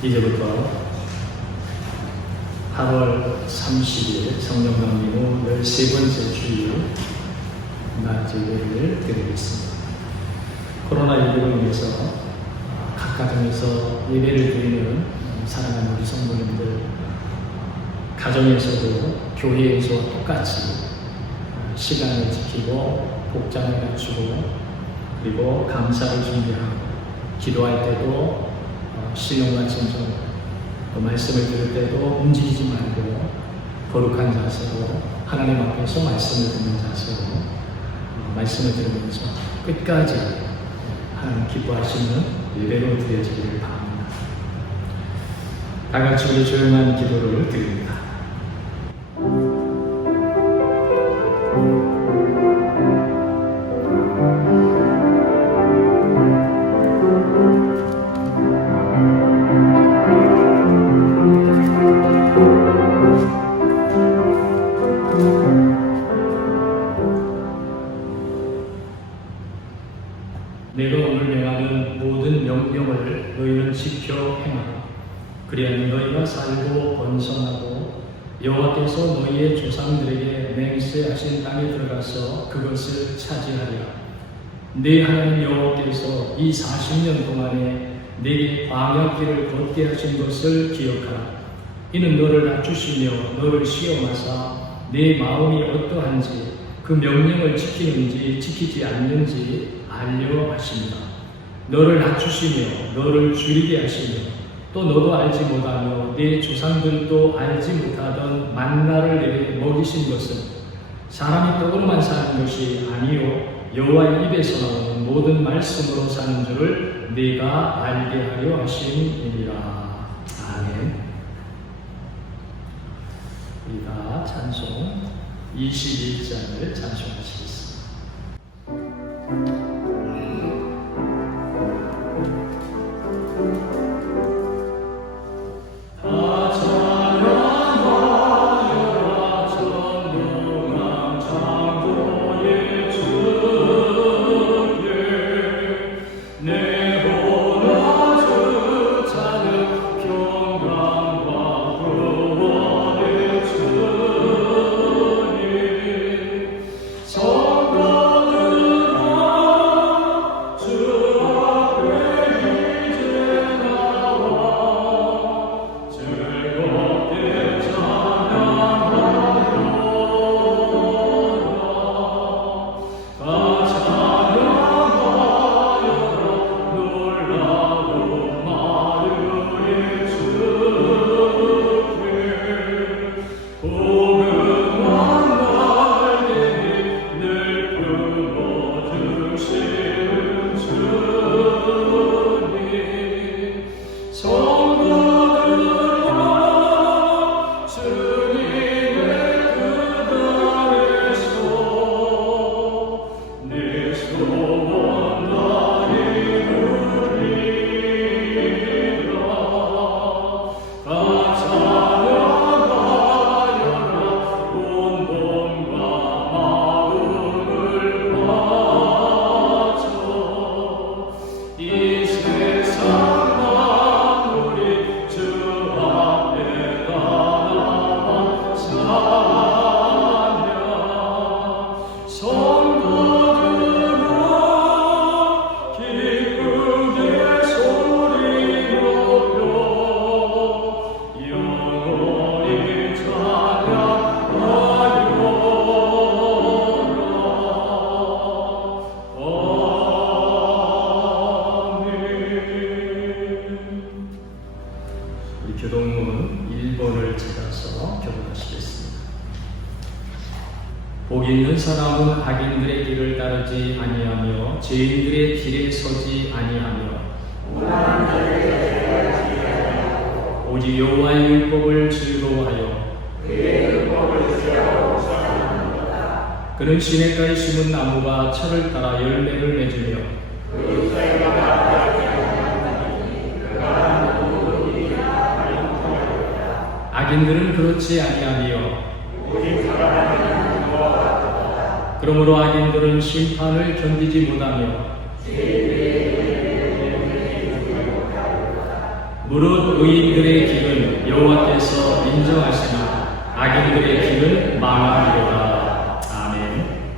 이제부터 8월 30일 성령 강림 후 13번째 주일 낮 예배를 드리겠습니다. 코로나19로 인해서 각 가정에서 예배를 드리는 사랑하는 우리 성도님들, 가정에서도 교회에서 똑같이 시간을 지키고 복장을 갖추고 그리고 감사를 준비하고 기도할 때도 신령같은 또 말씀을 들을 때도 움직이지 말고 거룩한 자세로 하나님 앞에서 말씀을 듣는 자세로 말씀을 들으면서 끝까지 하나님 기뻐하시는 예배로 드려지기를 바랍니다. 다 같이 우리 조용한 기도를 드립니다. 내가 오늘 명하는 모든 명령을 너희는 지켜 행하라. 그리하면 너희가 살고 번성하고 여호와께서 너희의 조상들에게 맹세하신 땅에 들어가서 그것을 차지하리라. 네 하나님 여호와께서 이 40년 동안에 네게 광야길을 걷게 하신 것을 기억하라. 이는 너를 낮추시며 너를 시험하사 네 마음이 어떠한지 그 명령을 지키는지 지키지 않는지 알려 하십니다. 너를 낮추시며 너를 줄이게 하시며 또 너도 알지 못하며 네 조상들도 알지 못하던 만나를 내게 먹이신 것은 사람이 떡으로만 사는 것이 아니요 여호와의 입에서 나오는 모든 말씀으로 사는 줄을 네가 알게 하려 하심이니라. 아멘. 우리가 찬송 21장을 찬송하시겠습니다. 교동문 1번을 찾아서 교독하시겠습니다. 복 있는 사람은 악인들의 길을 따르지 아니하며 죄인들의 길에 서지 아니하며 오직 여호와의 율법을 즐거워하여 그는 시냇가에 심은 나무가 철을 따라 열매를 맺으며 악인들은 그렇지 아니하며 그러므로 악인들은 심판을 견디지 못하며 무릇 의인들의 길은 여호와께서 인정하시나 악인들의 길은 망하리로다. 아멘.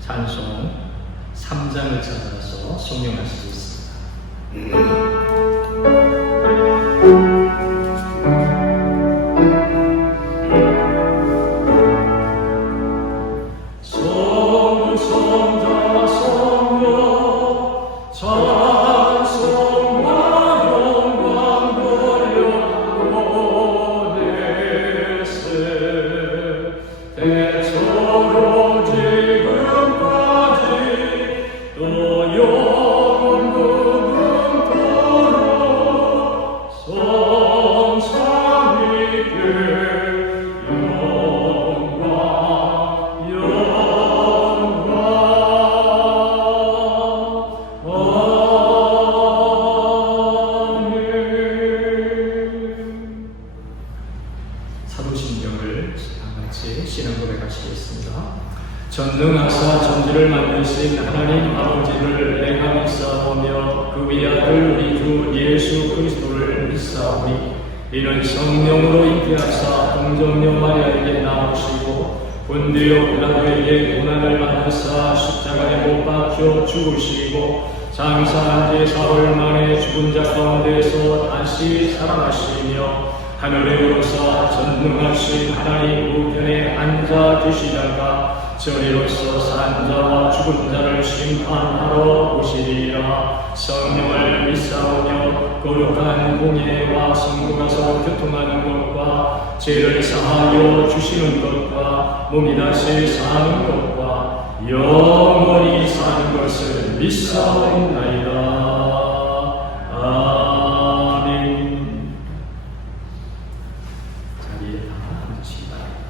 찬송 3장을 찾아서 성령할 수 있습니다. 전능하사 천지를 만드신 하나님 아버지를 내가 믿사오며 그 위아들 우리 주 예수 그리스도를 믿사오니 이는 성령으로 잉태하사 동정녀 마리아에게 나오시고 본디오 빌라도에게 고난을 받으사 십자가에 못 박혀 죽으시고 장사한 지 사흘 만에 죽은 자 가운데서 다시 살아나시며 하늘에 오르사 전능하신 하나님 우편에 앉아 계시다가 저리로서 산 자와 죽은 자를 심판하러 오시리라. 성령을 믿사오며 거룩한 공예와 성도가서 교통하는 것과 죄를 사하여 주시는 것과 몸이 다시 사는 것과 영원히 사는 것을 믿사옵나이다. 아멘. 자리에 다 앉으시기 바랍니다.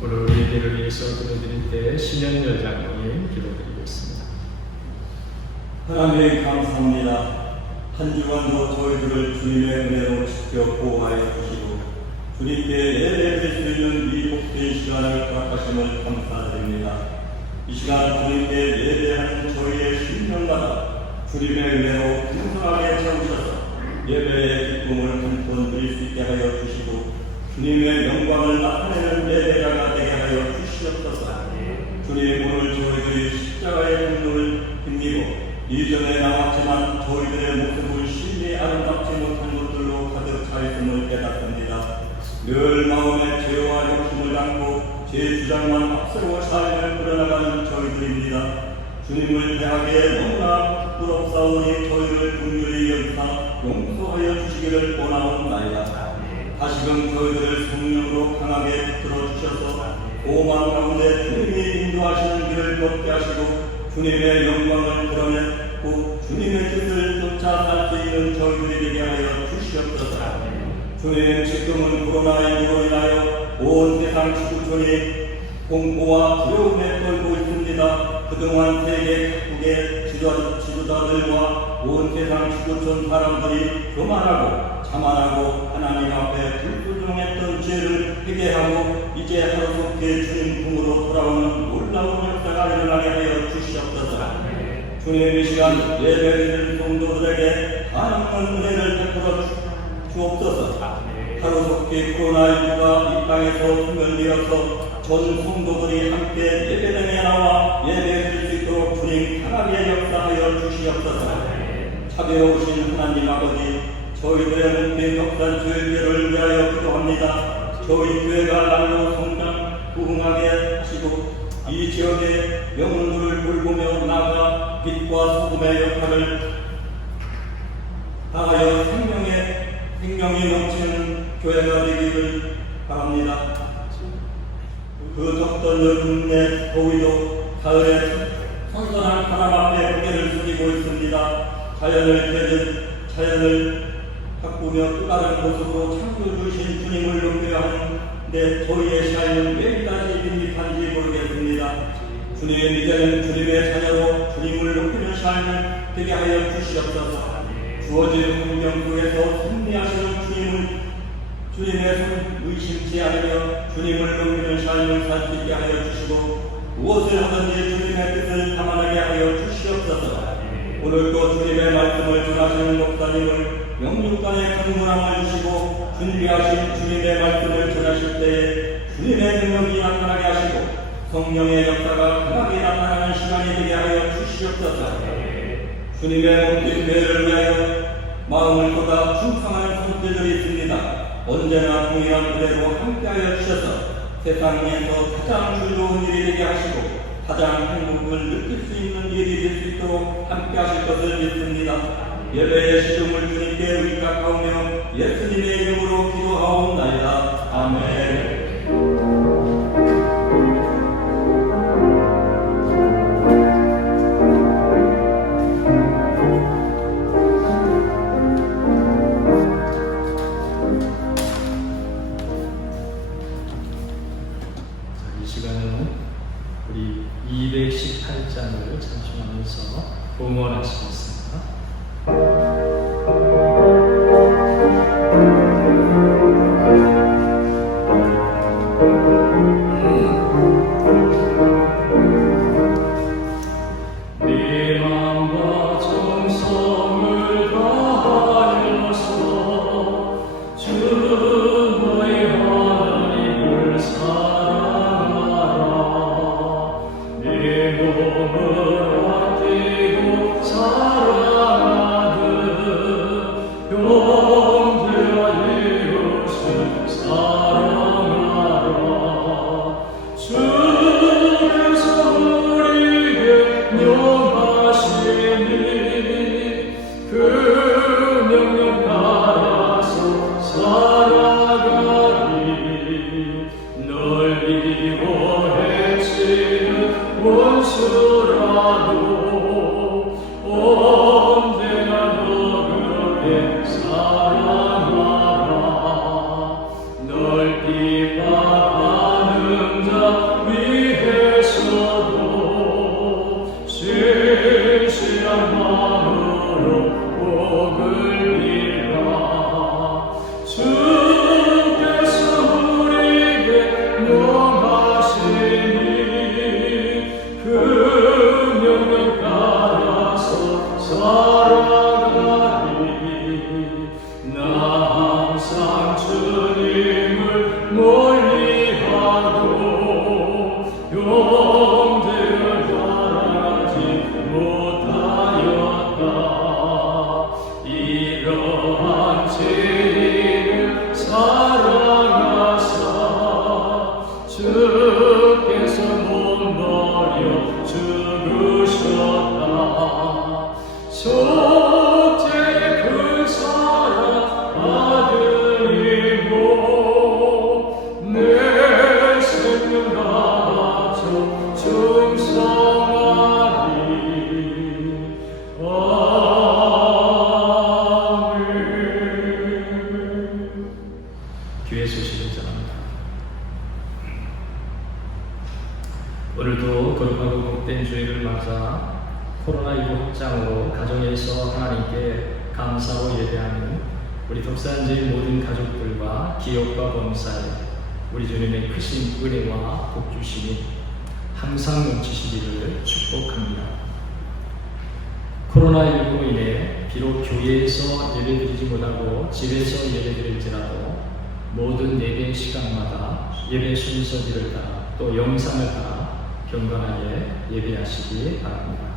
오늘 우리들을 위해서 기도드릴 때 신현열 장로님 기도드리겠습니다. 하나님 감사합니다. 한 주간도 저희들을 주님의 은혜로 지켜 보호하여 주시고 주님께 예배드릴 수 있는 이 복된 시간을 허락하심을 감사드립니다. 이 시간 주님께 예배하는 저희의 심령마다 주님의 은혜로 풍성하게 채우셔서 예배의 기쁨을 한번 누릴 수 있게 하여 주시고 주님의 영광을 나타내는 예배자가 되게 하여 주시옵소서. 주님, 오늘 저희들이 십자가의 분노를 힘입고 이전에 나왔지만 저희들의 모습을 심히 아름답지 못한 것들로 가득 차 있음을 깨닫습니다. 늘 마음에 죄와 욕심을 안고 제 주장만 앞세워 삶을 끌어나가는 저희들입니다. 주님을 대하기에 너무나 부끄럽사오니 저희를 긍휼히 여기사 용서하여 주시기를 원하옵나이다. 다시금 저희들을 성령으로 강하게 붙들어 주셔서 고만 가운데 주님이 인도하시는 길을 걷게 하시고 주님의 영광을 드러내고 주님의 뜻을 쫓아 살 수 있는 저희들이 되게 하여 주시옵소서. 주님, 지금은 코로나19로 인하여 온 세상 지구촌이 공포와 두려움에 떨고 있습니다. 그동안 세계 각국의 지도자들과 온 세상 지구촌 사람들이 교만하고 자만하고 하나님 앞에 불순종했던 죄를 회개하고 이제 하루속히 주님 품으로 돌아오는 놀라운 역사가 일어나게 하여 주시옵소서. 주님, 이 시간 예배드리는 성도들에게 하나님의 은혜를 베풀어 주옵소서. 하루속히 코로나19가 이 땅에서 소멸되어서 전 성도들이 함께 예배당에 나와 예배드릴 수 있도록 주님 강하게 역사하여 주시옵소서. 자비로우신 하나님 아버지, 저희들의 몸된 역사 죄를 위하여 기도합니다. 저희 교회가 날로 성장 부흥하게 하시고 이 지역의 영혼들을 돌보며 나아가 빛과 소금의 역할을 다하여 생명이 넘치는 교회가 되기를 바랍니다. 그 덥던 여름의 더위도 가을에 선선한 바람 앞에 고개를 숙이고 있습니다. 자연을 바꾸며 또 다른 모습으로 창조주신 주님을 높여야 하는데 저희의 삶은 왜까지 밋밋한지 모르겠습니다. 주님, 이제는 주님의 자녀로 주님을 높이는 삶을 되게 하여 주시옵소서. 주어진 환경 속에서 승리하시는 주님의 손 의심치 않으며 주님을 높이는 삶을 살 수 있게 하여 주시고 무엇을 하든지 주님의 뜻을 감안하게 하여 주시옵소서. 오늘도 주님의 말씀을 전하시는 목사님을 영육간의 강건함을 주시고 준비하신 주님의 말씀을 전하실 때에 주님의 능력이 나타나게 하시고 성령의 역사가 강하게 나타나는 시간이 되게 하여 주시옵소서. 주님의 몸된 교회를 위하여 마음을 쏟아 충성하는 손길들이 있습니다. 언제나 동일한 무대로 함께하여 주셔서 세상에서 가장 즐거운 일이 되게 하시고 가장 행복을 느낄 수 있는 일이 될 수 있도록 함께하실 것을 믿습니다. 예배의 시중을 주님께 의탁하오며 예수님의 이름으로 기도하옵나이다. 아멘. 이 시간에는 우리 218장을 찬송하면서 봉헌하시겠습니다. 내 마음과 정성을 다하여서 주 너의 하나님을 사랑하라. 내 몸을 아끼고 사랑하듯 영대한 예수 사랑하라. 주께서 우리에게 명하시니 그 명령 따라서 살아가리. 널 미워해치는 원수라도 언제나 너그럽게 사랑하라. 널 핍박하는 자 위해서도 신실한 마음으로 복을 빌라. 주께서 우리에게 명하시니 그 명령 따라서 살아가리. 나 항상 주님을 멀리하고 영대를 바라지 못하였다. 이러한 죄인을 사랑하사 주께서 못 버려 죽으셨다. 속죄의 큰 사랑 아들이고 내 생명 다하여 충성하리. 아멘. 교회 소식을 전합니다. 오늘도 거룩하고 복된 주일을 맞아 코로나19 확장으로 가정에서 하나님께 감사로 예배하는 우리 덕산제의 모든 가족들과 기업과 범사에 우리 주님의 크신 은혜와 복주심이 항상 넘치시기를 축복합니다. 코로나19로 인해 비록 교회에서 예배드리지 못하고 집에서 예배드릴지라도 모든 예배 시간마다 예배 순서지를 따라 또 영상을 따라 경건하게 예배하시기 바랍니다.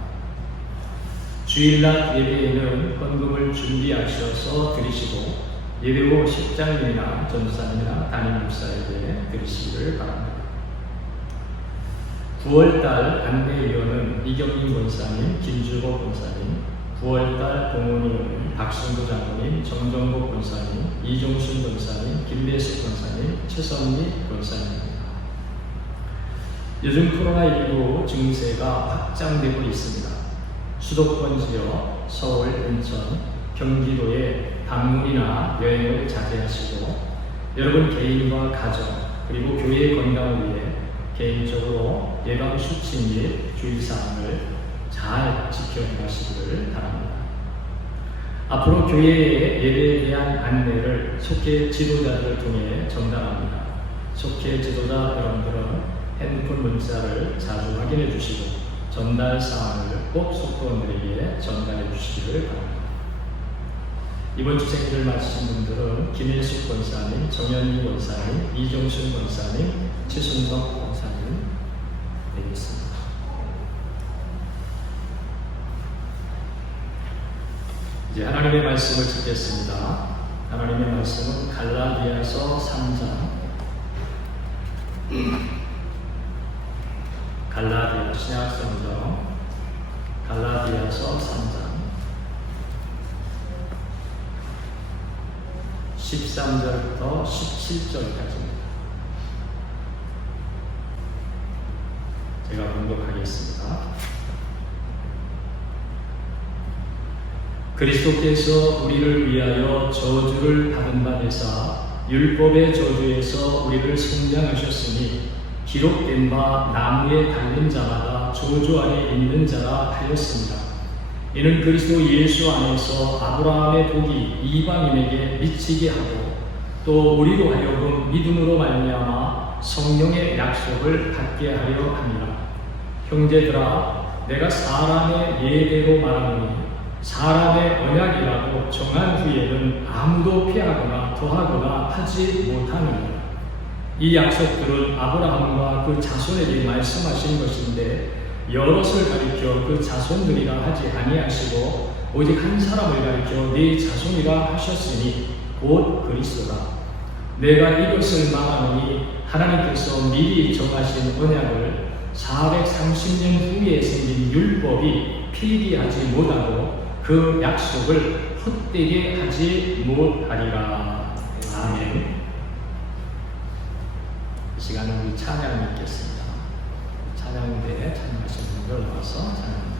주일날 예배에는 헌금을 준비하셔서 드리시고 예배 후 식장님이나 전도사님이나 담임 목사에게 드리시기를 바랍니다. 9월달 안내위원은 이경림 권사님, 김주호 권사님, 9월달 봉헌위원은 박성도 장로님, 정정복 권사님, 이종순 권사님, 김배숙 권사님, 최선미 권사님입니다. 요즘 코로나19 증세가 확장되고 있습니다. 수도권 지역, 서울, 인천, 경기도에 방문이나 여행을 자제하시고 여러분 개인과 가정 그리고 교회의 건강을 위해 개인적으로 예방 수칙 및 주의사항을 잘 지켜나가시기를 바랍니다. 앞으로 교회의 예배에 대한 안내를 속회 지도자들을 통해 전달합니다. 속회 지도자 여러분들은 핸드폰 문자를 자주 확인해 주시고 전달 사항을 꼭 속도원들에게 전달해 주시기를 바랍니다. 이번 주 생일을 마치신 분들은 김일숙 권사님, 정현희 권사님, 이종순 권사님, 최순석 권사님 되겠습니다. 이제 하나님의 말씀을 듣겠습니다. 하나님의 말씀은 갈라디아서 3장, 갈라디아 신약성경 갈라디아서 3장 13절부터 17절까지입니다. 제가 봉독하겠습니다. 그리스도께서 우리를 위하여 저주를 받은 바 되사 율법의 저주에서 우리를 속량하셨으니 기록된 바 나무에 달린 자마다 저주 아래 있는 자라 하였습니다. 이는 그리스도 예수 안에서 아브라함의 복이 이방인에게 미치게 하고 또 우리로 하여금 믿음으로 말미암아 성령의 약속을 받게 하려 함이라. 형제들아, 내가 사람의 예대로 말하노니 사람의 언약이라고 정한 후에는 아무도 피하거나 더하거나 하지 못하느니라. 이 약속들은 아브라함과 그 자손에게 말씀하신 것인데 여럿을 가리켜 그 자손들이라 하지 아니하시고 오직 한 사람을 가리켜 네 자손이라 하셨으니 곧 그리스도라. 내가 이것을 말하노니 하나님께서 미리 정하신 언약을 430년 후에 생긴 율법이 필기하지 못하고 그 약속을 헛되게 하지 못하리라. 아멘. 이 시간은 우리 찬양을 읽겠습니다. 찬양대에 참여하신 분들 와서 찬양합니다.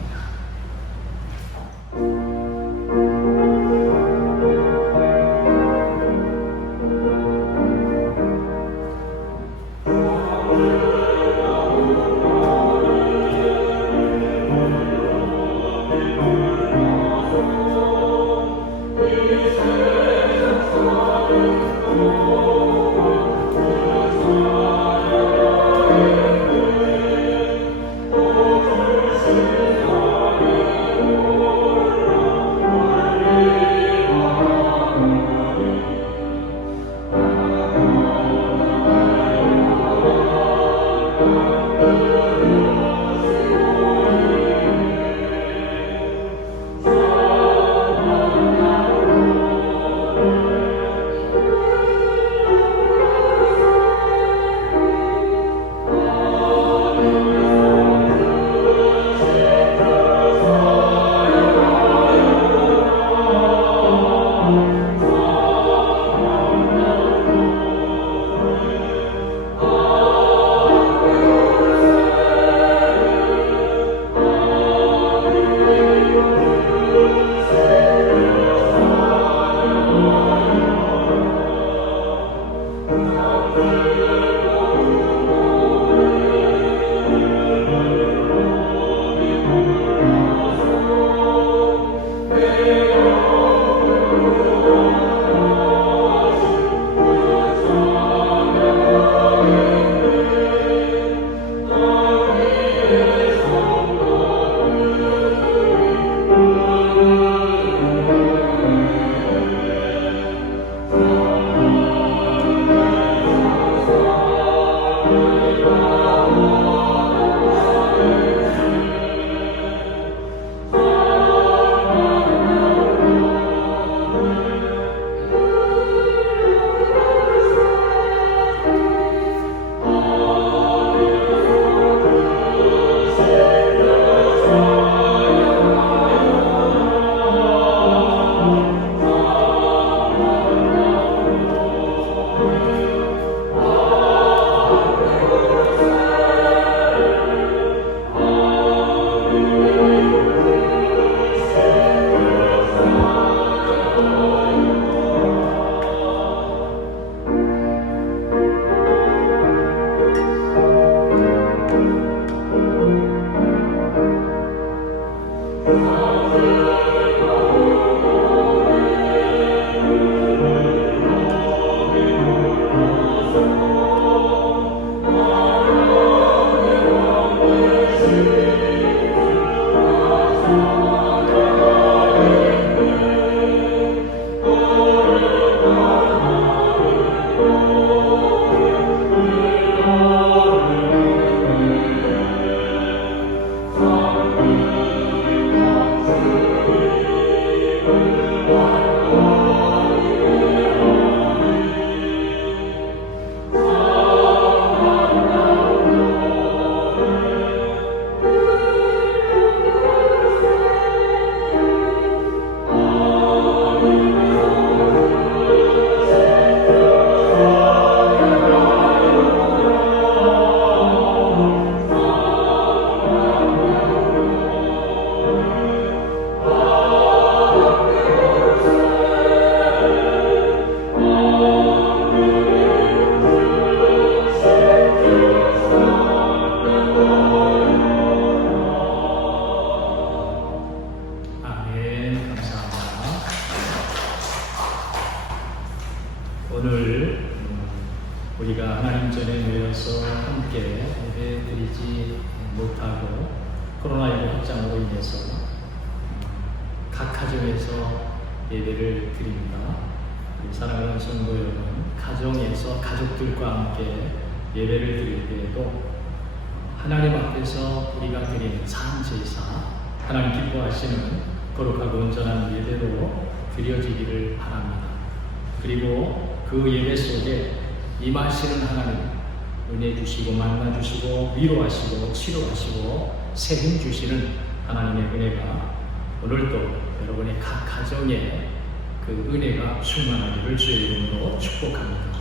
우리가 하나님 전에 모여서 함께 예배 드리지 못하고 코로나19 확장으로 인해서 각 가정에서 예배를 드립니다. 우리 사랑하는 성도 여러분, 가정에서 가족들과 함께 예배를 드릴 때에도 하나님 앞에서 우리가 드리는 산제사, 하나님 기뻐하시는 거룩하고 온전한 예배로 드려지기를 바랍니다. 그리고 그 예배 속에 임하시는 하나님, 은혜 주시고 만나 주시고 위로하시고 치료하시고 세힘 주시는 하나님의 은혜가 오늘도 여러분의 각 가정에 그 은혜가 충만하기를 주의 이름으로 축복합니다.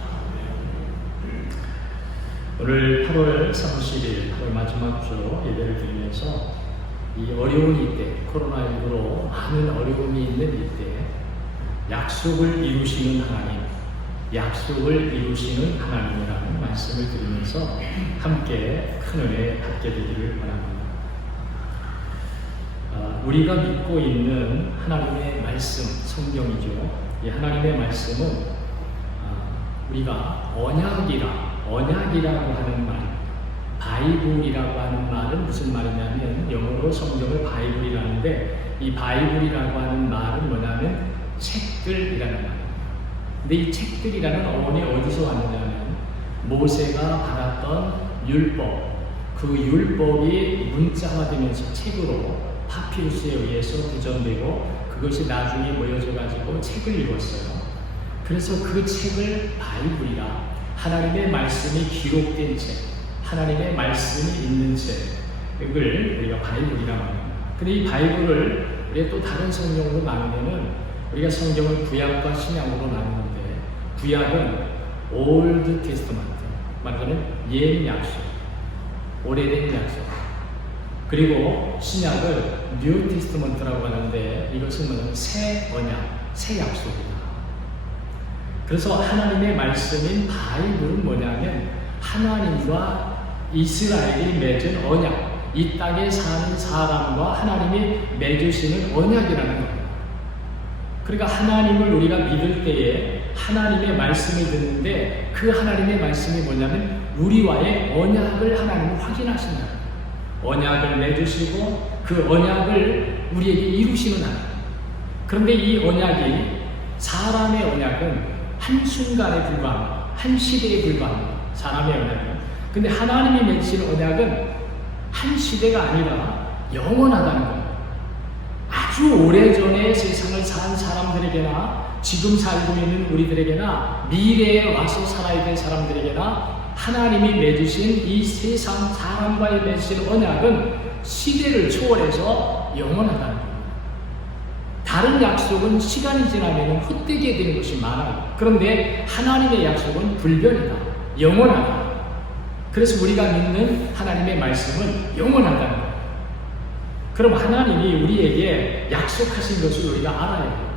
오늘 8월 30일 8월 마지막 주 예배를 드리면서 이 어려운 이때, 코로나19로 많은 어려움이 있는 이때 약속을 이루시는 하나님, 약속을 이루시는 하나님이라는 말씀을 드리면서 함께 큰 은혜 받게 되기를 바랍니다. 우리가 믿고 있는 하나님의 말씀, 성경이죠. 이 하나님의 말씀은 우리가 언약이라고 하는 말, 바이블이라고 하는 말은 무슨 말이냐면 영어로 성경을 바이블이라는데 이 바이블이라고 하는 말은 뭐냐면 책들이라는 말입니다. 근데 이 책들이라는 어원이 어디서 왔느냐면 모세가 받았던 율법, 그 율법이 문자화되면서 책으로 파피루스에 의해서 구전되고 그것이 나중에 모여져 가지고 책을 이뤘어요. 그래서 그 책을 바이블이라, 하나님의 말씀이 기록된 책, 하나님의 말씀이 있는 책을 우리가 바이블이라고 합니다. 근데 이 바이블을 우리가 또 다른 성경으로 나누면은 우리가 성경을 구약과 신약으로 나누는데 구약은 올드 테스트먼트, 말하자면 옛 약속, 오래된 약속. 그리고 신약을 뉴 테스트먼트라고 하는데 이것은 뭐냐면 새 언약, 새 약속이다. 그래서 하나님의 말씀인 바이블은 뭐냐면 하나님과 이스라엘이 맺은 언약, 이 땅에 사는 사람과 하나님이 맺으시는 언약이라는 겁니다. 그러니까 하나님을 우리가 믿을 때에 하나님의 말씀을 듣는데 그 하나님의 말씀이 뭐냐면 우리와의 언약을 하나님은 확인하신다. 언약을 맺으시고 그 언약을 우리에게 이루시는 하나님. 그런데 이 언약이, 사람의 언약은 한순간에 불과합니다. 한 시대에 불과합니다. 사람의 언약은. 근데 하나님이 맺으신 언약은 한 시대가 아니라 영원하다는 겁니다. 아주 오래전에 세상을 산 사람들에게나 지금 살고 있는 우리들에게나 미래에 와서 살아야 될 사람들에게나 하나님이 맺으신 이 세상 사람과의 맺으신 언약은 시대를 초월해서 영원하다는 겁니다. 다른 약속은 시간이 지나면 헛되게 되는 것이 많아요. 그런데 하나님의 약속은 불변이다. 영원하다. 그래서 우리가 믿는 하나님의 말씀은 영원하다는 거예요. 그럼 하나님이 우리에게 약속하신 것을 우리가 알아야 돼요.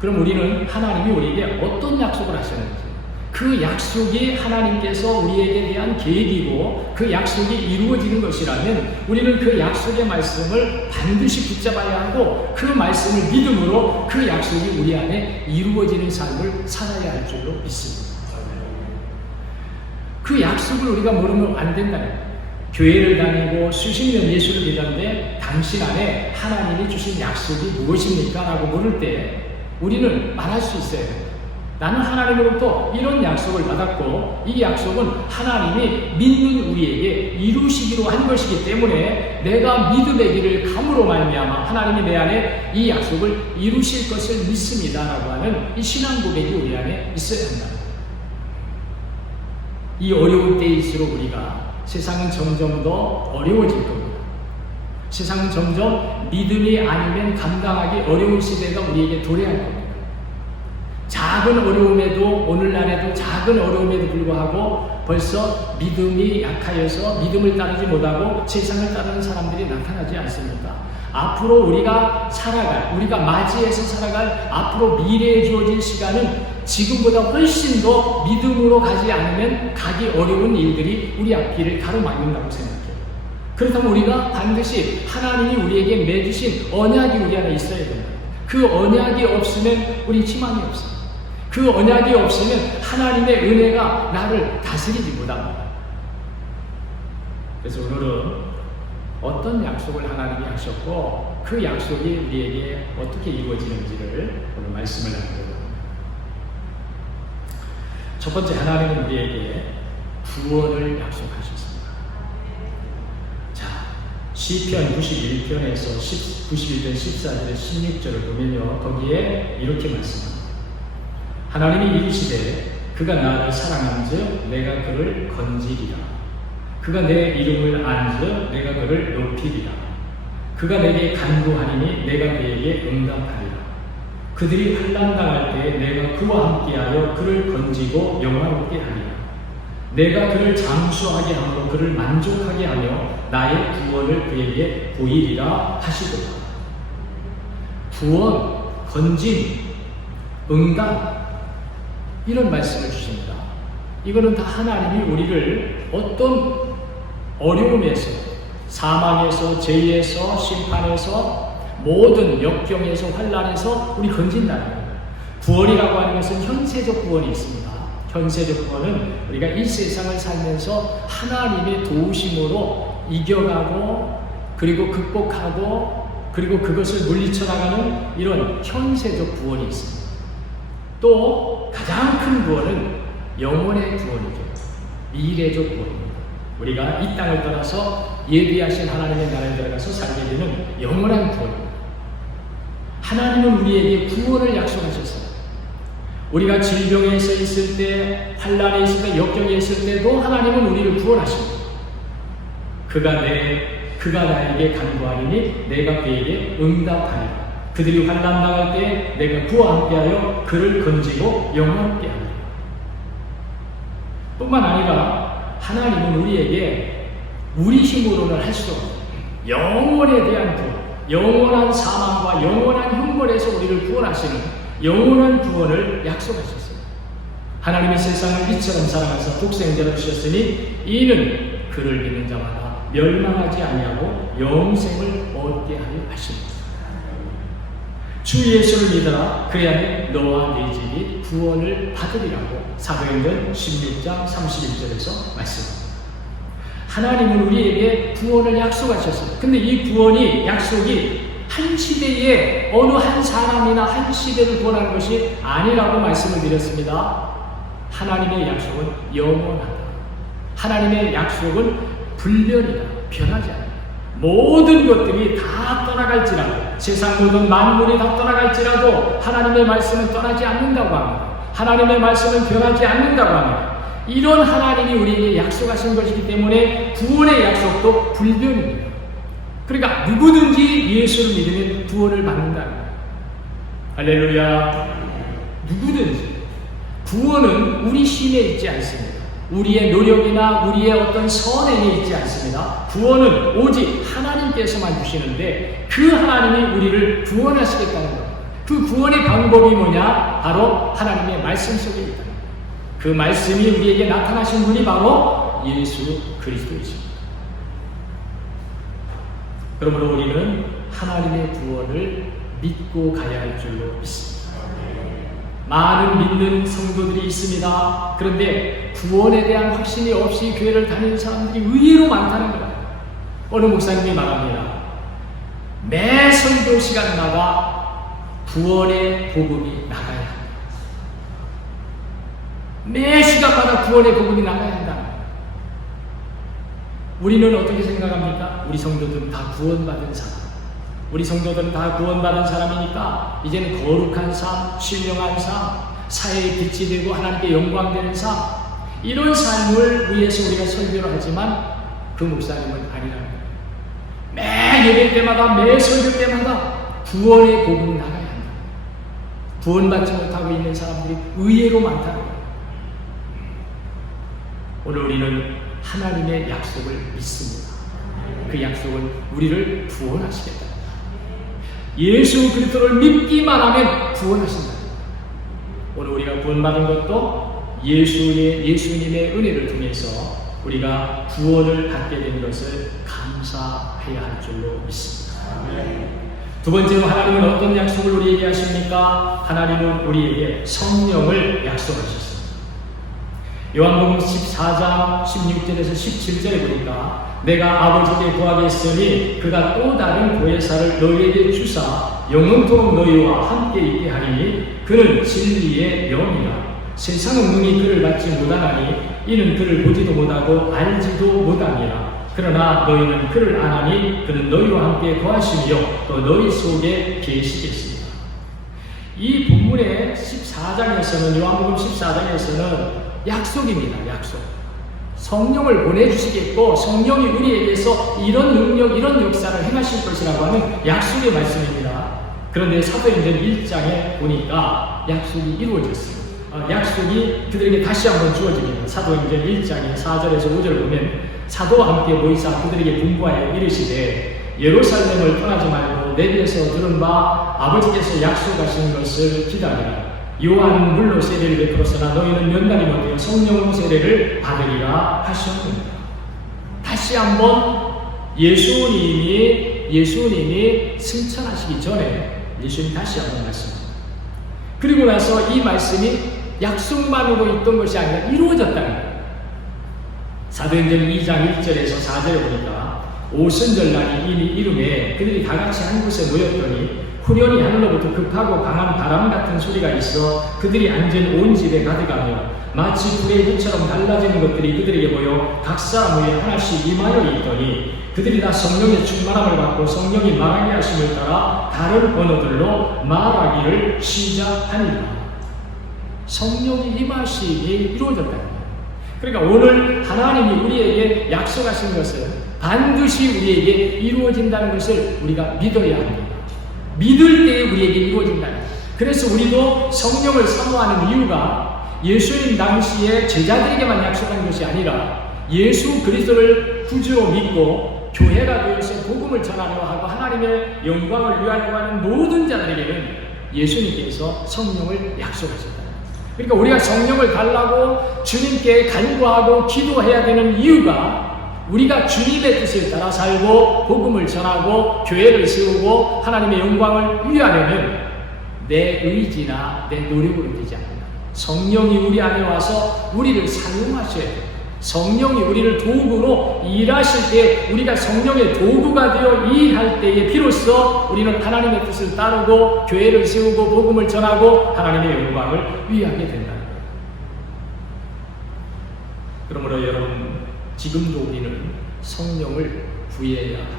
그럼 우리는 하나님이 우리에게 어떤 약속을 하셨는지, 그 약속이 하나님께서 우리에게 대한 계획이고 그 약속이 이루어지는 것이라면 우리는 그 약속의 말씀을 반드시 붙잡아야 하고 그 말씀을 믿음으로 그 약속이 우리 안에 이루어지는 삶을 살아야 할 줄로 믿습니다. 그 약속을 우리가 모르면 안 된다는 거예요. 교회를 다니고 수십 년 예수를 믿었는데 당신 안에 하나님이 주신 약속이 무엇입니까? 라고 물을 때 우리는 말할 수 있어요. 나는 하나님으로부터 이런 약속을 받았고 이 약속은 하나님이 믿는 우리에게 이루시기로 한 것이기 때문에 내가 믿음의 길을 감으로 말미암아 하나님이 내 안에 이 약속을 이루실 것을 믿습니다 라고 하는 이 신앙 고백이 우리 안에 있어야 한다. 이 어려울 때일수록 우리가 세상은 점점 더 어려워질 겁니다. 세상은 점점 믿음이 아니면 감당하기 어려운 시대가 우리에게 도래할 겁니다. 작은 어려움에도, 오늘날에도 작은 어려움에도 불구하고 벌써 믿음이 약하여서 믿음을 따르지 못하고 세상을 따르는 사람들이 나타나지 않습니까? 앞으로 우리가 살아갈, 우리가 맞이해서 살아갈 앞으로 미래에 주어질 시간은 지금보다 훨씬 더 믿음으로 가지 않으면 가기 어려운 일들이 우리 앞길을 가로막는다고 생각해요. 그렇다면 우리가 반드시 하나님이 우리에게 맺으신 언약이 우리 안에 있어야 됩니다. 그 언약이 없으면 우리 희망이 없어요. 그 언약이 없으면 하나님의 은혜가 나를 다스리지 못합니다. 그래서 오늘은 어떤 약속을 하나님이 하셨고 그 약속이 우리에게 어떻게 이루어지는지를 오늘 말씀을 나누려고 합니다. 첫 번째, 하나님은 우리에게 구원을 약속하셨습니다. 자, 시편 91편에서 91편 14절에 16절을 보면요, 거기에 이렇게 말씀합니다. 하나님이 이르시되 그가 나를 사랑한즉 내가 그를 건지리라. 그가 내 이름을 안즉 내가 그를 높이리라. 그가 내게 간구하리니 내가 그에게 응답하리라. 그들이 환난 당할 때 내가 그와 함께하여 그를 건지고 영화롭게 하리라. 내가 그를 장수하게 하므로 그를 만족하게 하며 나의 구원을 그에게 보이리라 하시도다. 구원, 건짐, 응답, 이런 말씀을 주십니다. 이거는 다 하나님이 우리를 어떤 어려움에서, 사망에서, 죄에서, 심판에서, 모든 역경에서, 환난에서 우리 건진다는 거예요. 구원이라고 하는 것은 현세적 구원이 있습니다. 현세적 구원은 우리가 이 세상을 살면서 하나님의 도우심으로 이겨가고 그리고 극복하고 그리고 그것을 물리쳐 나가는 이런 현세적 구원이 있습니다. 또 가장 큰 구원은 영원의 구원이죠. 미래적 구원입니다. 우리가 이 땅을 떠나서 예비하신 하나님의 나라에 들어가서 살게 되는 영원한 구원입니다. 하나님은 우리에게 구원을 약속하셨어요. 우리가 질병에 있을 때, 환난에 있을 때, 역경에 있을 때도 하나님은 우리를 구원하십니다. 그가 나에게 간구하리니 내가 그에게 응답하리라. 그들이 환난 당할 때 내가 그와 함께하여 그를 건지고 영원롭게 하리라. 뿐만 아니라 하나님은 우리에게 우리 힘으로는 할 수 없는 영원에 대한 구원, 영원한 사망과 영원한 형벌에서 우리를 구원하시는 영원한 구원을 약속하셨어요. 하나님이 세상을 이처럼 사랑하사 독생자를 주셨으니 이는 그를 믿는 자마다 멸망하지 아니하고 영생을 얻게 하려 하십니다. 주 예수를 믿어라. 그래야 너와 네 집이 구원을 받으리라고 사도행전 16장 31절에서 말씀합니다. 하나님은 우리에게 구원을 약속하셨어요. 근데 이 구원이, 약속이 한 시대에 어느 한 사람이나 한 시대를 구원하는 것이 아니라고 말씀을 드렸습니다. 하나님의 약속은 영원하다. 하나님의 약속은 불변이다. 변하지 않는다. 모든 것들이 다 떠나갈지라도, 세상 모든 만물이 다 떠나갈지라도 하나님의 말씀은 떠나지 않는다고 합니다. 하나님의 말씀은 변하지 않는다고 합니다. 이런 하나님이 우리에게 약속하신 것이기 때문에 구원의 약속도 불변입니다. 그러니까 누구든지 예수를 믿으면 구원을 받는다. 할렐루야. 누구든지. 구원은 우리 힘에 있지 않습니다. 우리의 노력이나 우리의 어떤 선행에 있지 않습니다. 구원은 오직 하나님께서만 주시는데 그 하나님이 우리를 구원하시겠다는 것. 그 구원의 방법이 뭐냐? 바로 하나님의 말씀 속에 있다. 그 말씀이 우리에게 나타나신 분이 바로 예수 그리스도이십니다. 그러므로 우리는 하나님의 구원을 믿고 가야 할 줄로 믿습니다. 많은 믿는 성도들이 있습니다. 그런데 구원에 대한 확신이 없이 교회를 다니는 사람들이 의외로 많다는 거예요. 어느 목사님이 말합니다. 매 설교 시간마다 구원의 복음이 나가야 합니다. 매 시간마다 구원의 복음이 나가야 한다. 우리는 어떻게 생각합니까? 우리 성도들은 다 구원받은 사람. 우리 성도들은 다 구원받은 사람이니까 이제는 거룩한 삶, 신령한 삶, 사회의 빛이 되고 하나님께 영광되는 삶, 이런 삶을 위해서 우리가 설교를 하지만 그 목사님은 아니라는 거예요. 매 예배 때마다, 매 설교 때마다 구원의 복음이 나가야 한다. 구원받지 못하고 있는 사람들이 의외로 많다는 거예요. 오늘 우리는 하나님의 약속을 믿습니다. 그 약속은 우리를 구원하시겠다. 예수 그리스도를 믿기만 하면 구원하신다. 오늘 우리가 구원받은 것도 예수님의 은혜를 통해서 우리가 구원을 받게 된 것을 감사해야 할 줄로 믿습니다. 두 번째로 하나님은 어떤 약속을 우리에게 하십니까? 하나님은 우리에게 성령을 약속하셨습니다. 요한복음 14장 16절에서 17절에 보니까 내가 아버지께 구하겠으니 그가 또 다른 보혜사를 너희에게 주사 영원토록 너희와 함께 있게 하리니 그는 진리의 영이라. 세상은 능히 그를 받지 못하나니 이는 그를 보지도 못하고 알지도 못하니라. 그러나 너희는 그를 아나니 그는 너희와 함께 거하시며 또 너희 속에 계시겠습니다. 이 본문의 14장에서는 요한복음 14장에서는 약속입니다. 약속. 성령을 보내주시겠고 성령이 우리에게서 이런 능력, 이런 역사를 행하실 것이라고 하는 약속의 말씀입니다. 그런데 사도행전 1장에 보니까 약속이 이루어졌습니다. 약속이 그들에게 다시 한번 주어집니다. 사도행전 1장의 4절에서 5절을 보면 사도와 함께 모이사 그들에게 분부하여 이르시되 예루살렘을 떠나지 말고 내게서 들은 바 아버지께서 약속하신 것을 기다리라. 요한은 물로 세례를 베풀었으나 너희는 연단이 못되어 성령으로 세례를 받으리라 하셨습니다. 다시 한번 예수님이 승천하시기 전에 예수님이 다시 한번 말씀합니다. 그리고 나서 이 말씀이 약속만으로 있던 것이 아니라 이루어졌다는 거예요. 사도행전 2장 1절에서 4절에 보니까 오순절날이 이미 이름에 그들이 다 같이 한 곳에 모였더니 후련히 하늘로부터 급하고 강한 바람 같은 소리가 있어 그들이 앉은 온 집에 가득하며 마치 불의 휘처럼 달라지는 것들이 그들에게 보여 각 사람 위에 하나씩 임하여 있더니 그들이 다 성령의 충만함을 받고 성령이 말하게 하심을 따라 다른 언어들로 말하기를 시작하니라. 성령이 임하심이 이루어졌다. 그러니까 오늘 하나님이 우리에게 약속하신 것은 반드시 우리에게 이루어진다는 것을 우리가 믿어야 합니다. 믿을 때에 우리에게 이루어진다. 그래서 우리도 성령을 사모하는 이유가 예수님 당시에 제자들에게만 약속한 것이 아니라 예수 그리스도를 구주로 믿고 교회가 되어서 복음을 전하려 하고 하나님의 영광을 위하려고 하는 모든 자들에게는 예수님께서 성령을 약속하셨다. 그러니까 우리가 성령을 달라고 주님께 간구하고 기도해야 되는 이유가 우리가 주님의 뜻을 따라 살고 복음을 전하고 교회를 세우고 하나님의 영광을 위하려면 내 의지나 내 노력으로 되지 않는다. 성령이 우리 안에 와서 우리를 사용하셔야 돼요. 성령이 우리를 도구로 일하실 때 우리가 성령의 도구가 되어 일할 때에 비로소 우리는 하나님의 뜻을 따르고 교회를 세우고 복음을 전하고 하나님의 영광을 위하게 된다. 그러므로 여러분 지금도 우리는 성령을 구해야 합니다.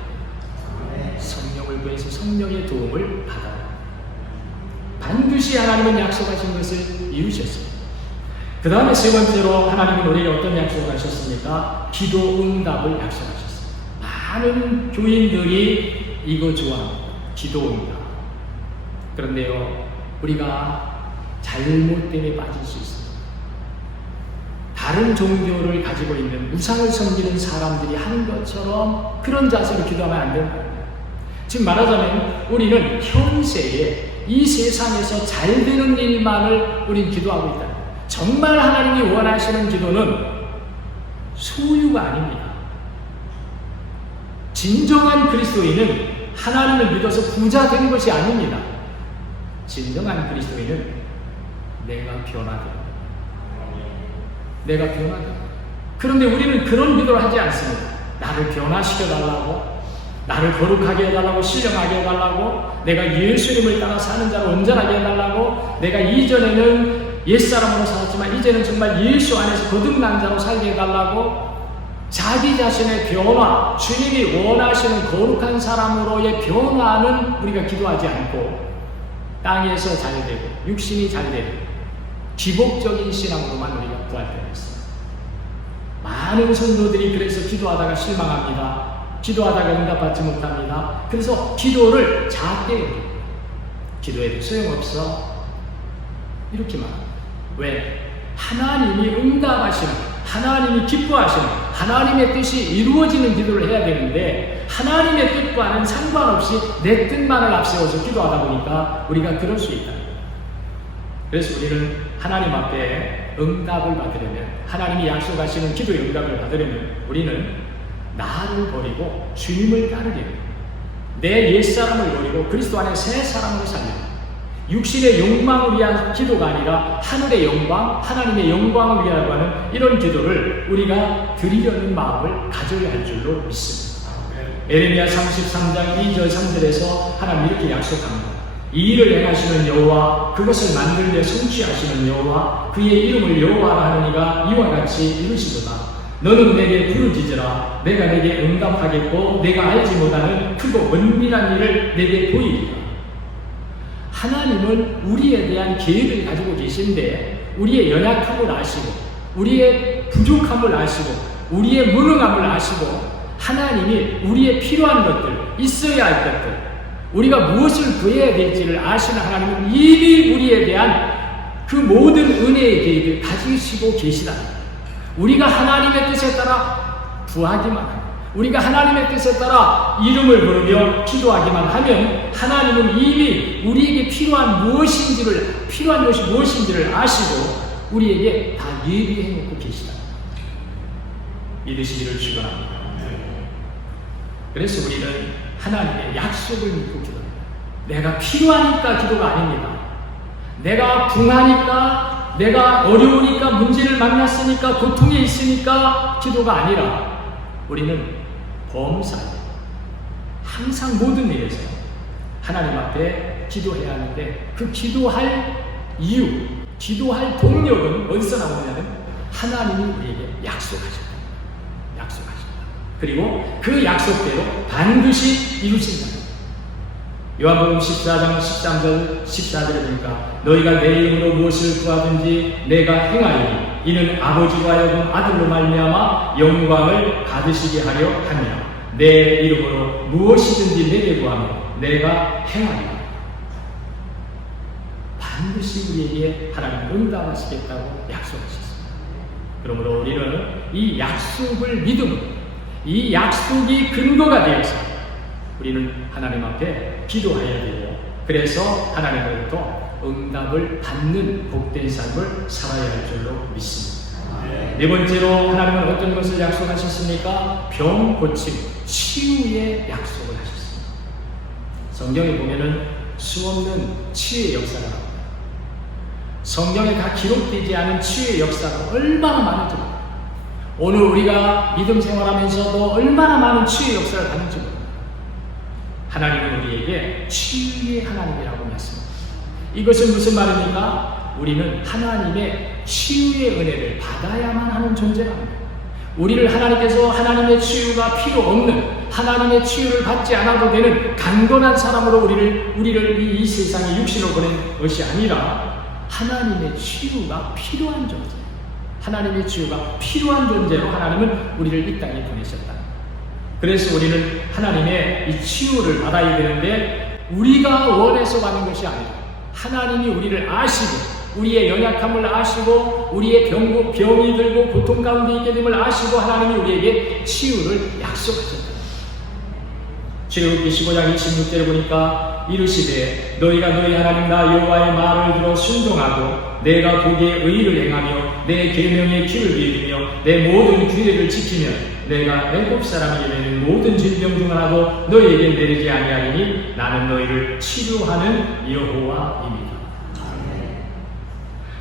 성령을 구해서 성령의 도움을 받아야 합니다. 반드시 하나님은 약속하신 것을 이루셨습니다. 그 다음에 세 번째로 하나님은 우리에게 어떤 약속을 하셨습니까? 기도 응답을 약속하셨습니다. 많은 교인들이 이거 좋아합니다. 기도 응답. 그런데요, 우리가 잘못됨에 빠질 수 있습니다. 다른 종교를 가지고 있는 우상을 섬기는 사람들이 하는 것처럼 그런 자세로 기도하면 안 된다. 지금 말하자면 우리는 현세에 이 세상에서 잘 되는 일만을 우린 기도하고 있다. 정말 하나님이 원하시는 기도는 소유가 아닙니다. 진정한 그리스도인은 하나님을 믿어서 부자 되는 것이 아닙니다. 진정한 그리스도인은 내가 변화됩니다. 내가 변화됩니다. 그런데 우리는 그런 기도를 하지 않습니다. 나를 변화시켜달라고, 나를 거룩하게 해달라고, 신령하게 해달라고, 내가 예수님을 따라 사는 자로 온전하게 해달라고, 내가 이전에는 옛사람으로 살았지만 이제는 정말 예수 안에서 거듭난 자로 살게 해달라고, 자기 자신의 변화, 주님이 원하시는 거룩한 사람으로의 변화는 우리가 기도하지 않고 땅에서 잘 되고 육신이 잘 되고 기복적인 신앙으로만 우리가 구할 때가 있어요. 많은 성도들이 그래서 기도하다가 실망합니다. 기도하다가 응답받지 못합니다. 그래서 기도를 작게 해요. 기도해도 소용없어. 이렇게 말합니다. 왜? 하나님이 응답하시는, 하나님이 기뻐하시는, 하나님의 뜻이 이루어지는 기도를 해야 되는데 하나님의 뜻과는 상관없이 내 뜻만을 앞세워서 기도하다 보니까 우리가 그럴 수 있다. 그래서 우리는 하나님 앞에 응답을 받으려면, 하나님이 약속하시는 기도의 응답을 받으려면 우리는 나를 버리고 주님을 따르려면, 내 옛사람을 버리고 그리스도 안에 새 사람으로 살려 육신의 욕망을 위한 기도가 아니라 하늘의 영광, 하나님의 영광을 위하여 하는 이런 기도를 우리가 드리려는 마음을 가져야 할 줄로 믿습니다. 에레미야 33장 2절 3절에서 하나님 이렇게 약속합니다. 이 일을 행하시는 여호와, 그것을 만들며 성취하시는 여호와, 그의 이름을 여호와라 하느니가 이와 같이 이루시도다. 너는 내게 부르짖으라. 내가 내게 응답하겠고 내가 알지 못하는 크고 은밀한 일을 내게 보이리라. 하나님은 우리에 대한 계획을 가지고 계신데 우리의 연약함을 아시고 우리의 부족함을 아시고 우리의 무능함을 아시고 하나님이 우리의 필요한 것들, 있어야 할 것들, 우리가 무엇을 구해야 될지를 아시는 하나님은 이미 우리에 대한 그 모든 은혜의 계획을 가지시고 계시다. 우리가 하나님의 뜻에 따라 구하기만 하면, 우리가 하나님의 뜻에 따라 이름을 부르며 기도하기만 하면 하나님은 이미 우리에게 필요한 것이 무엇인지를 아시고 우리에게 다 예비해 놓고 계시다. 믿으시기를 축원합니다. 그래서 우리는 하나님의 약속을 믿고 기도합니다. 내가 필요하니까 기도가 아닙니다. 내가 붕하니까, 내가 어려우니까, 문제를 만났으니까, 고통에 있으니까 기도가 아니라 우리는 범사에 항상 모든 일에서 하나님 앞에 기도해야 하는데 그 기도할 이유, 기도할 동력은 어디서 나오냐면 하나님이 우리에게 약속하셨다. 그리고 그 약속대로 반드시 이루신다. 요한복음 14장 13절 14절에 보니까 너희가 내 이름으로 무엇을 구하든지 내가 행하리니 이는 아버지와 하여금 아들로 말미암아 영광을 받으시게 하려 함이라. 내 이름으로 무엇이든지 내게 구하면 내가 행하리라. 반드시 우리에게 하나님 응답하시겠다고 약속하셨습니다. 그러므로 우리는 이 약속을 믿음으로, 이 약속이 근거가 되어서 우리는 하나님 앞에 기도해야 되고, 그래서 하나님으로부터 응답을 받는 복된 삶을 살아야 할 줄로 믿습니다. 네 번째로 하나님은 어떤 것을 약속하셨습니까? 병 고침, 치유의 약속을 하셨습니다. 성경에 보면은 수없는 치유의 역사가 나옵니다. 성경에 다 기록되지 않은 치유의 역사가 얼마나 많은지 모릅니다. 오늘 우리가 믿음 생활하면서도 얼마나 많은 치유의 역사를 받는지 모릅니다. 하나님은 우리에게 치유의 하나님이라고 말씀합니다. 이것은 무슨 말입니까? 우리는 하나님의 치유의 은혜를 받아야만 하는 존재랍니다. 우리를 하나님께서 하나님의 치유가 필요 없는, 하나님의 치유를 받지 않아도 되는 강건한 사람으로 우리를 이 세상에 육신으로 보낸 것이 아니라 하나님의 치유가 필요한 존재, 하나님의 치유가 필요한 존재로 하나님은 우리를 이 땅에 보내셨다. 그래서 우리는 하나님의 이 치유를 받아야 되는데 우리가 원해서 받는 것이 아니라 하나님이 우리를 아시고 우리의 연약함을 아시고 우리의 병이 들고 고통 가운데 있게 됨을 아시고 하나님이 우리에게 치유를 약속하셨다. 출애굽기 15장 26절에 보니까 이르시되 너희가 너희 하나님 나 여호와의 말을 들어 순종하고 내가 보기에 의를 행하며 내 계명의 귀를 기울이며 내 모든 규례를 지키면 내가 애굽 사람에게 내는 모든 질병 중 하나도 너희에게 내리지 아니하리니 나는 너희를 치료하는 여호와입니다.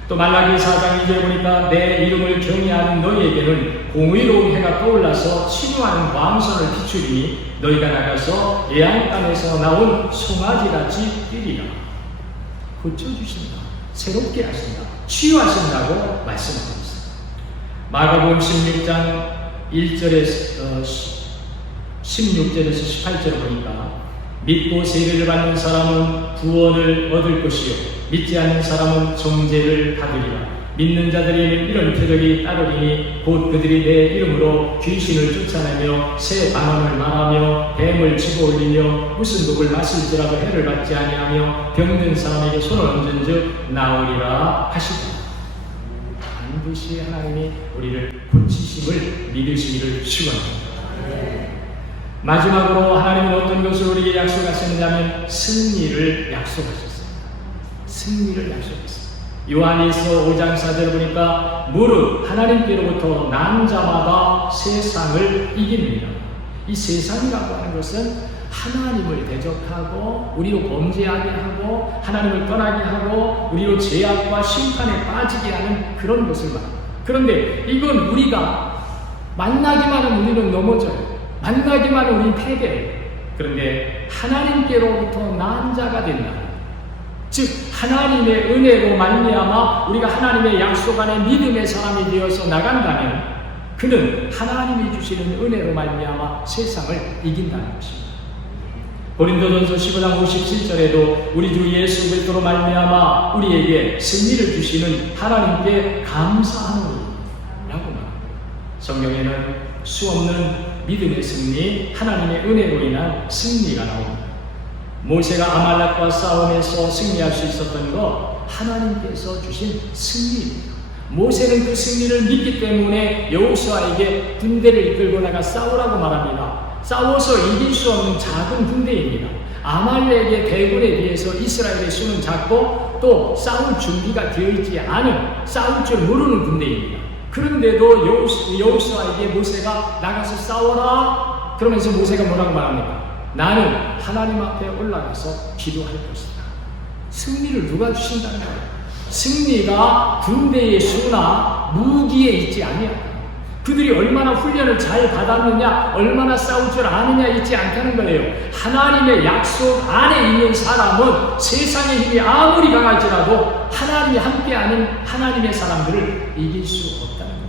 또 말라기 4장 2절에 보니까 내 이름을 경외하는 너희에게는 공의로운 해가 떠올라서 치료하는 광선을 비추리니 너희가 나가서 애양간에서 나온 송아지같이 뛰리라. 고쳐주신다, 새롭게 하신다, 치유하신다고 말씀하고 있습니다. 마가복음 16장 1절에서 16절에서 18절을 보니까 믿고 세례를 받는 사람은 구원을 얻을 것이요 믿지 않는 사람은 정죄를 받으리라. 믿는 자들에게는 이런 표적이 따르리니 곧 그들이 내 이름으로 귀신을 쫓아내며 새 방언을 말하며 뱀을 집어올리며 무슨 독을 마실지라도 해를 받지 아니하며 병든 사람에게 손을 얹은즉 나으리라 하시더라. 반드시 하나님이 우리를 고치심을 믿으시기를 축원합니다. 마지막으로 하나님은 어떤 것을 우리에게 약속하셨느냐면 승리를 약속하셨습니다. 승리를 약속했습니다. 요한일서 5장 4절을 보니까 무릇 하나님께로부터 난 자마다 세상을 이깁니다. 이 세상이라고 하는 것은 하나님을 대적하고 우리로 범죄하게 하고 하나님을 떠나게 하고 우리로 죄악과 심판에 빠지게 하는 그런 것을 말합니다. 그런데 이건 우리가 만나기만 하면 우리는 넘어져요. 만나기만 하면 우리는 패배해요. 그런데 하나님께로부터 난 자가 된다. 즉 하나님의 은혜로 말미암아 우리가 하나님의 약속 안에 믿음의 사람이 되어서 나간다면 그는 하나님이 주시는 은혜로 말미암아 세상을 이긴다는 것입니다. 고린도전서 15장 57절에도 우리 주 예수 그리스도로 말미암아 우리에게 승리를 주시는 하나님께 감사하노니 라고 말합니다. 성경에는 수없는 믿음의 승리, 하나님의 은혜로 인한 승리가 나옵니다. 모세가 아말렉과 싸움에서 승리할 수 있었던 것 하나님께서 주신 승리입니다. 모세는 그 승리를 믿기 때문에 여호수아에게 군대를 이끌고 나가 싸우라고 말합니다. 싸워서 이길 수 없는 작은 군대입니다. 아말렉의 대군에 비해서 이스라엘의 수는 작고 또 싸울 준비가 되어 있지 않은, 싸울 줄 모르는 군대입니다. 그런데도 여호수아에게 모세가 나가서 싸워라 그러면서 모세가 뭐라고 말합니까? 나는 하나님 앞에 올라가서 기도할 것이다. 승리를 누가 주신다는 거예요? 승리가 군대의 수나 무기에 있지 아니하다. 그들이 얼마나 훈련을 잘 받았느냐, 얼마나 싸울 줄 아느냐 있지 않다는 거예요. 하나님의 약속 안에 있는 사람은 세상의 힘이 아무리 강할지라도 하나님이 함께하는 하나님의 사람들을 이길 수 없다는 거예요.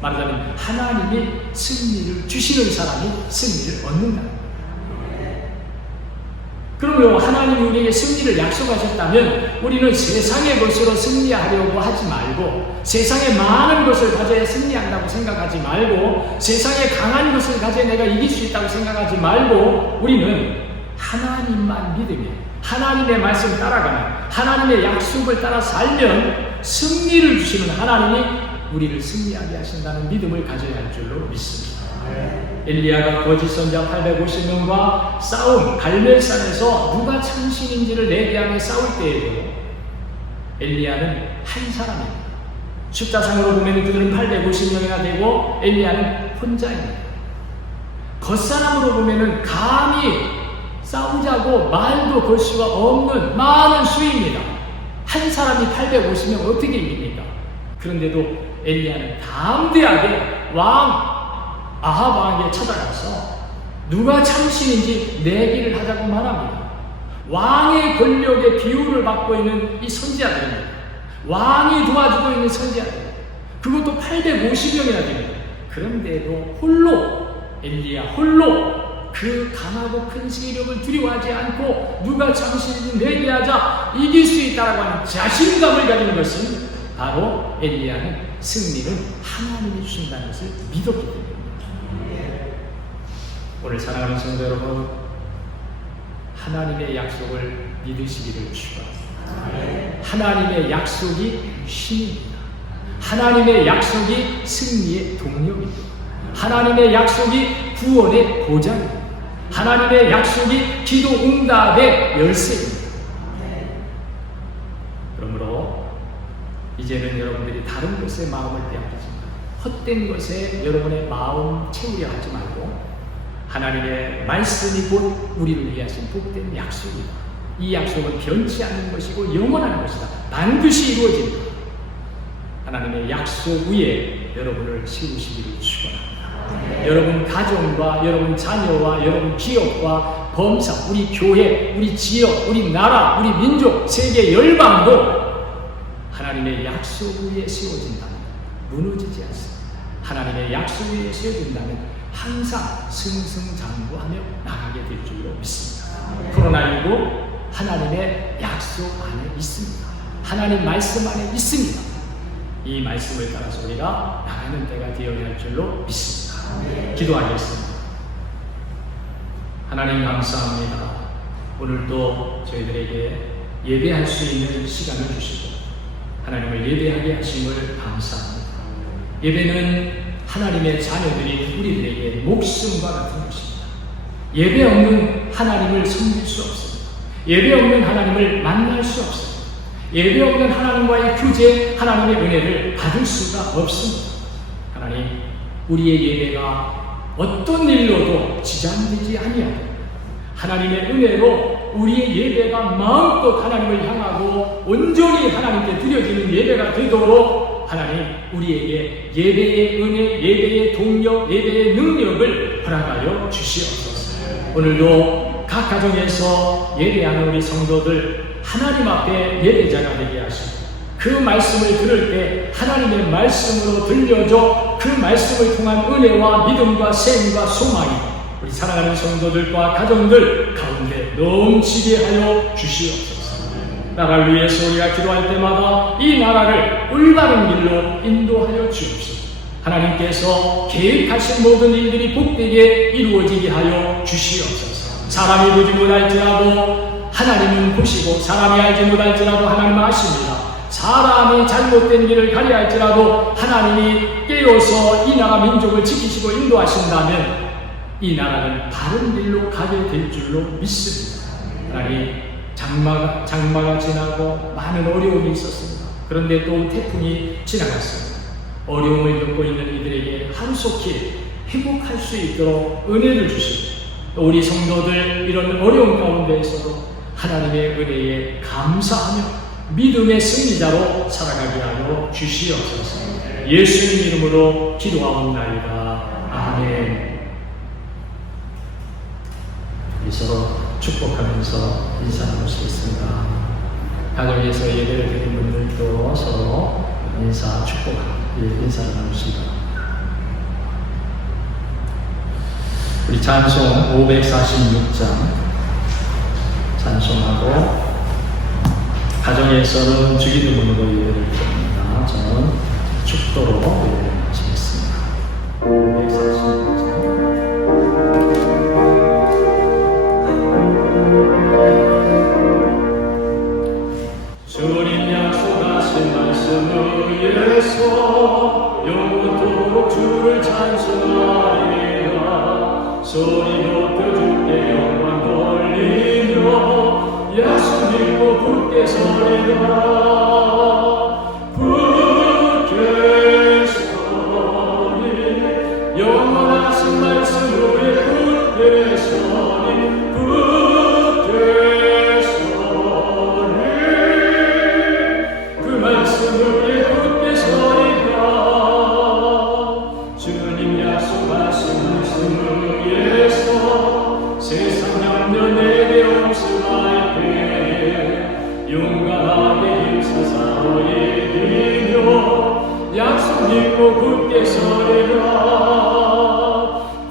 말하자면 하나님이 승리를 주시는 사람이 승리를 얻는다는 거예요. 그러므로 하나님이 우리에게 승리를 약속하셨다면 우리는 세상의 것으로 승리하려고 하지 말고, 세상에 많은 것을 가져야 승리한다고 생각하지 말고, 세상에 강한 것을 가져야 내가 이길 수 있다고 생각하지 말고, 우리는 하나님만 믿으며 하나님의 말씀 따라가면, 하나님의 약속을 따라 살면 승리를 주시는 하나님이 우리를 승리하게 하신다는 믿음을 가져야 할 줄로 믿습니다. 엘리야가 거짓 선자 850명과 싸움 갈멜산에서 누가 참신인지를 내기하며 싸울 때에도 엘리야는 한 사람입니다. 숫자상으로 보면 그들은 850명이나 되고 엘리야는 혼자입니다. 겉사람으로 보면 감히 싸우자고 말도 걸 수가 없는 많은 수입니다. 한 사람이 850명 어떻게 이깁니까? 그런데도 엘리야는 담대하게 아합 왕에게 찾아가서 누가 참신인지 내기를 하자고 말합니다. 왕의 권력에 비유를 받고 있는 이 선지자들입니다. 왕이 도와주고 있는 선지자들, 그것도 850명이나 됩니다. 그런데도 엘리야 홀로 그 강하고 큰 세력을 두려워하지 않고 누가 참신인지 내기하자 이길 수 있다라고 하는 자신감을 가진 것은 바로 엘리야는 승리는 하나님이 주신다는 것을 믿었기 때문입니다. 오늘 사랑하는 성도 여러분, 하나님의 약속을 믿으시기를 축원합니다. 하나님의 약속이 힘입니다. 하나님의 약속이 승리의 동력입니다. 하나님의 약속이 구원의 보장입니다. 하나님의 약속이 기도 응답의 열쇠입니다. 그러므로 이제는 여러분들이 다른 것에 마음을 빼앗기지 말고, 헛된 것에 여러분의 마음 채우려 하지 말고, 하나님의 말씀이 곧 우리를 위해 하신 복된 약속이다. 이 약속은 변치 않는 것이고 영원한 것이다. 반드시 이루어진다. 하나님의 약속 위에 여러분을 세우시기를 축원합니다. 여러분 가정과 여러분 자녀와 여러분 기업과 범사, 우리 교회, 우리 지역, 우리 나라, 우리 민족, 세계 열방도 하나님의 약속 위에 세워진다면 무너지지 않습니다. 하나님의 약속 위에 세워진다면 항상 승승장구하며 나가게 될 줄로 믿습니다. 코로나19 하나님의 약속 안에 있습니다. 하나님 말씀 안에 있습니다. 이 말씀을 따라서 우리가 나가는 때가 되어야 할 줄로 믿습니다. 기도하겠습니다. 하나님 감사합니다. 오늘도 저희들에게 예배할 수 있는 시간을 주시고 하나님을 예배하게 하심을 감사합니다. 예배는 하나님의 자녀들이 우리들에게 목숨과 같은 것입니다. 예배 없는 하나님을 섬길 수 없습니다. 예배 없는 하나님을 만날 수 없습니다. 예배 없는 하나님과의 교제, 하나님의 은혜를 받을 수가 없습니다. 하나님, 우리의 예배가 어떤 일로도 지장되지 아니하고 하나님의 은혜로 우리의 예배가 마음껏 하나님을 향하고 온전히 하나님께 드려지는 예배가 되도록 하나님 우리에게 예배의 은혜, 예배의 동력, 예배의 능력을 허락하여 주시옵소서. 오늘도 각 가정에서 예배하는 우리 성도들 하나님 앞에 예배자가 되게 하시고 그 말씀을 들을 때 하나님의 말씀으로 들려줘 그 말씀을 통한 은혜와 믿음과 세임과 소망이 우리 사랑하는 성도들과 가정들 가운데 넘치게 하여 주시옵소서. 나라를 위해서 우리가 기도할 때마다 이 나라를 올바른 길로 인도하여 주옵소서. 하나님께서 계획하신 모든 일들이 복되게 이루어지게 하여 주시옵소서. 사람이 보지 못할지라도 하나님은 보시고 사람이 알지 못할지라도 하나님은 아십니다. 사람이 잘못된 길을 가려 할지라도 하나님이 깨어서 이 나라 민족을 지키시고 인도하신다면 이 나라는 바른 길로 가게 될 줄로 믿습니다. 하나님 장마가 지나고 많은 어려움이 있었습니다. 그런데 또 태풍이 지나갔습니다. 어려움을 겪고 있는 이들에게 하루속히 회복할 수 있도록 은혜를 주시고 또 우리 성도들 이런 어려움 가운데에서도 하나님의 은혜에 감사하며 믿음의 승리자로 살아가게 하여 주시옵소서. 예수님 이름으로 기도하옵나이다. 아멘. 우리 서로 축복하면서 인사 나누시겠습니다. 가정에서 예배를 드린 분들도 서로 인사를 나누십니다. 우리 찬송 546장 찬송하고 가정에서는 주기도문으로 예배를 드립니다. 저는 축도로 예배를 마치겠습니다. 546장 주님 약속하신 말씀을 위해서 영원토록 주를 찬송하리라. 소리 높여 주께 영광 돌리며 예수 믿고 굳게 서리라. 굳게 서리 영원하신 말씀 위에 굳게 서리 굳게 서리 그 말씀 위에 굳게 서리라. 주님 약속하신 말씀을 위해서 세상 염려 내게 없음할 때에 용감하게 힘쓰사로 이기며 약속 믿고 굳게 서리라.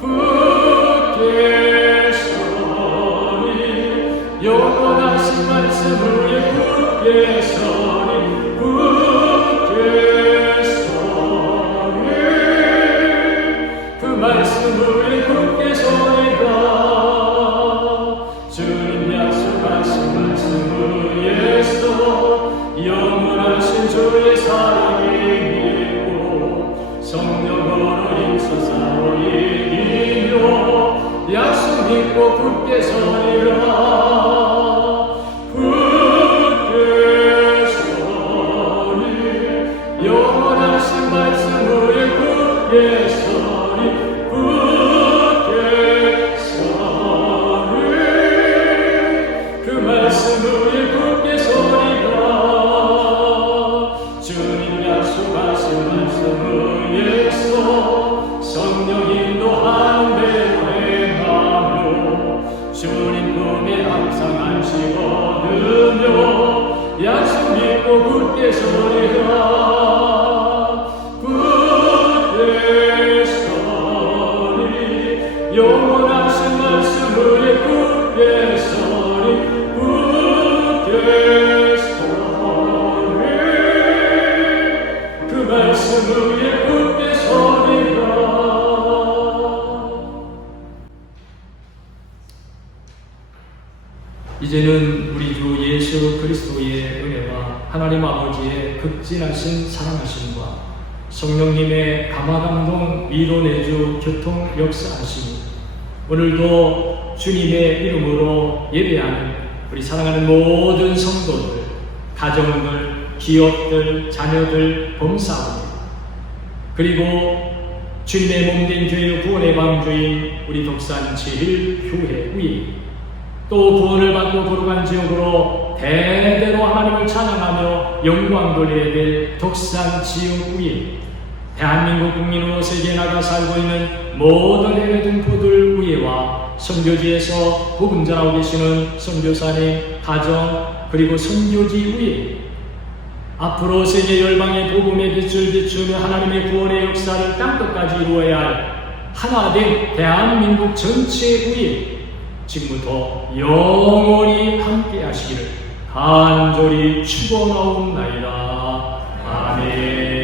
굳게 서리 영원하신 말씀 위에 굳게 서리 굳게 서리 그 말씀 위에 굳게 서리라. 주님 약속하신 말씀 위에서 영원하신 주의 사랑이 믿고 성령으로 힘써서 이기며 약속 믿고 굳게 서리라. 굳게 서리 영원하신 말씀 위에 굳게 서리 굳게 서리 그 말씀 위에 굳게 서리라. 주님 약속하신 말씀 위에서 성령 인도하는 대로 행하며 주님 품에 항상 안식 얻으며 약속 믿고 굳게 서리라. 굳게 서리 영원하신 말씀 위에 굳게 서리 굳게 서리 그 말씀 위에 굳게 서리라. 이제는 우리 주 예수 그리스도의 은혜와 하나님 아버지의 극진하신 사랑하심과 성령님의 감화감동 위로내주 교통 역사하심이 오늘도 주님의 이름으로 예배하는 우리 사랑하는 모든 성도들, 가정들, 기업들, 자녀들, 범사들 그리고 주님의 몸된 교회 구원의 방주인 우리 독산 제1교회 위에 또 구원을 받고 거룩한 지역으로 대대로 하나님을 찬양하며 영광 돌려야 될 독산 지역 위에 대한민국 국민으로 세계에 나가 살고 있는 모든 해외 동포들 위에와 선교지에서 복음 전하고 계시는 선교사님, 가정, 그리고 선교지 위에 앞으로 세계 열방의 복음의 빛을 비추며 하나님의 구원의 역사를 땅끝까지 이루어야 할 하나된 대한민국 전체 위에 지금부터 영원히 함께 하시기를 간절히 축원하옵나이다. 아멘.